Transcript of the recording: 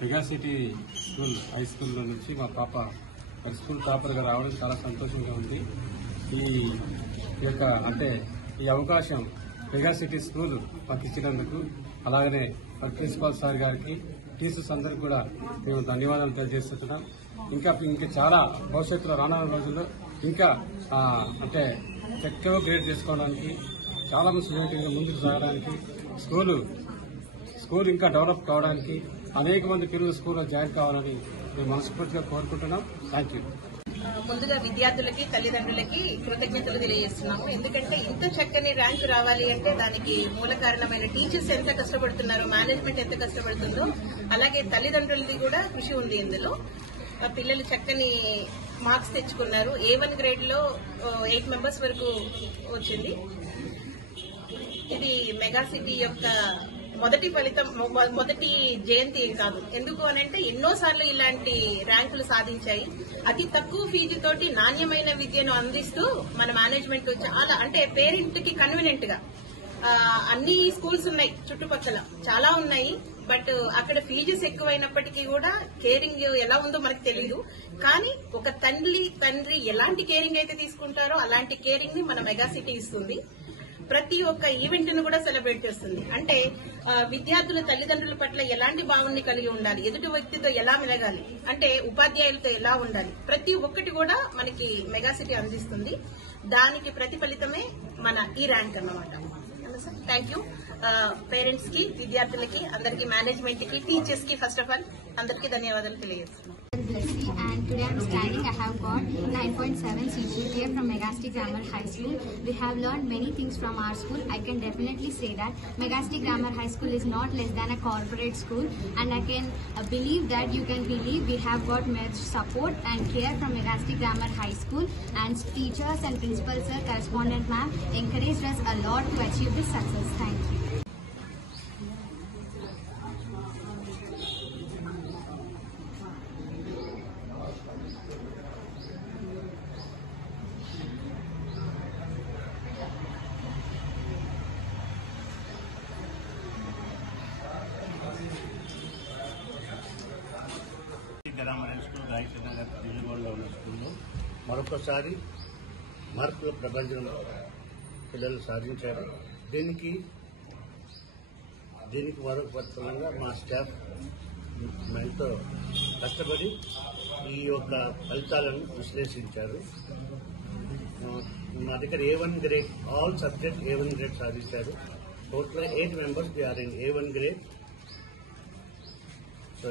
Mega city school high స్కూల్లో నుంచి మా పాప స్కూల్ టాపర్గా రావడం చాలా సంతోషంగా ఉంది. ఈ యొక్క ఈ అవకాశం మెగా సిటీ స్కూల్ మాకు ఇచ్చినందుకు, అలాగనే ప్రిన్సిపాల్ సార్ గారికి, టీచర్స్ అందరికీ కూడా మేము ధన్యవాదాలు తెలియజేస్తున్నాం. ఇంకా చాలా భవిష్యత్తులో రానున్న రోజుల్లో ఇంకా చక్కగా గ్రేడ్ చేసుకోవడానికి, చాలా మంది ముందుకు సాగడానికి, స్కూల్ ఇంకా డెవలప్ కావడానికి అనేక మంది పిల్లలు స్కూల్లో జాయిన్ కావాలని మేము మనస్ఫూర్తిగా కోరుకుంటున్నాం. Thank you. ముందుగా విద్యార్థులకి, తల్లిదండ్రులకి కృతజ్ఞతలు తెలియజేస్తున్నాము. ఎందుకంటే ఇంత చక్కని ర్యాంకు రావాలి అంటే దానికి మూల కారణమైన టీచర్స్ ఎంత కష్టపడుతున్నారో, మేనేజ్మెంట్ ఎంత కష్టపడుతుందో, అలాగే తల్లిదండ్రులది కూడా కృషి ఉంది. ఇందులో పిల్లలు చక్కని మార్క్స్ తెచ్చుకున్నారు. A1 గ్రేడ్ లో 8 మెంబర్స్ వరకు వచ్చింది. ఇది మెగా సిటీ యొక్క మొదటి ఫలితం, మొదటి జయంతి కాదు. ఎందుకు అనంటే ఎన్నోసార్లు ఇలాంటి ర్యాంకులు సాధించాయి. అతి తక్కువ ఫీజుతోటి నాణ్యమైన విద్యను అందిస్తూ మన మేనేజ్మెంట్ చాలా పేరెంట్ కి కన్వీనియంట్ గా అన్ని స్కూల్స్ ఉన్నాయి, చుట్టుపక్కల చాలా ఉన్నాయి. బట్ అక్కడ ఫీజెస్ ఎక్కువైనప్పటికీ కూడా కేరింగ్ ఎలా ఉందో మనకు తెలియదు. కానీ ఒక తండ్రి ఎలాంటి కేరింగ్ అయితే తీసుకుంటారో అలాంటి కేరింగ్ ని మన మెగా సిటీ ఇస్తుంది. ప్రతి ఒక్క ఈవెంట్ ను కూడా సెలబ్రేట్ చేస్తుంది. విద్యార్థుల తల్లిదండ్రుల పట్ల ఎలాంటి భావనని కలిగి ఉండాలి, ఎదుటి వ్యక్తితో ఎలా మెలగాలి, ఉపాధ్యాయులతో ఎలా ఉండాలి, ప్రతి ఒక్కటి కూడా మనకి మెగా సిటీ అందిస్తుంది. దానికి ప్రతిఫలితమే మన ఈ ర్యాంక్ అన్నమాట. థ్యాంక్ యూ పేరెంట్స్ కి, విద్యార్థులకి, అందరికీ, మేనేజ్మెంట్ కి, టీచర్స్ కి ఫస్ట్ ఆఫ్ ఆల్ అందరికీ ధన్యవాదాలు తెలియజేస్తున్నాను. And today I'm studying. I have got 9.7 CGPA from Megasti Grammar High School. We have learned many things from our school. I can definitely say that Megasti Grammar High School is not less than a corporate school, and I can believe that you can believe we have got much support and care from Megasti Grammar High School, and teachers and principal sir, correspondent ma'am encouraged us a lot to achieve this success. Thank you. Grammar school Gayatrinagar నిలుగోడలో ఉన్న స్కూల్లో మరొకసారి మార్కుల ప్రపంచంలో పిల్లలు సాధించారు. దీనికి మరొక పత్రంగా మా స్టాఫ్ ఎంతో కష్టపడి ఈ యొక్క ఫలితాలను విశ్లేషించారు. మా దగ్గర A1 grade, all subject A1 grade సాధించారు. Total 8 members they are in A1 grade. So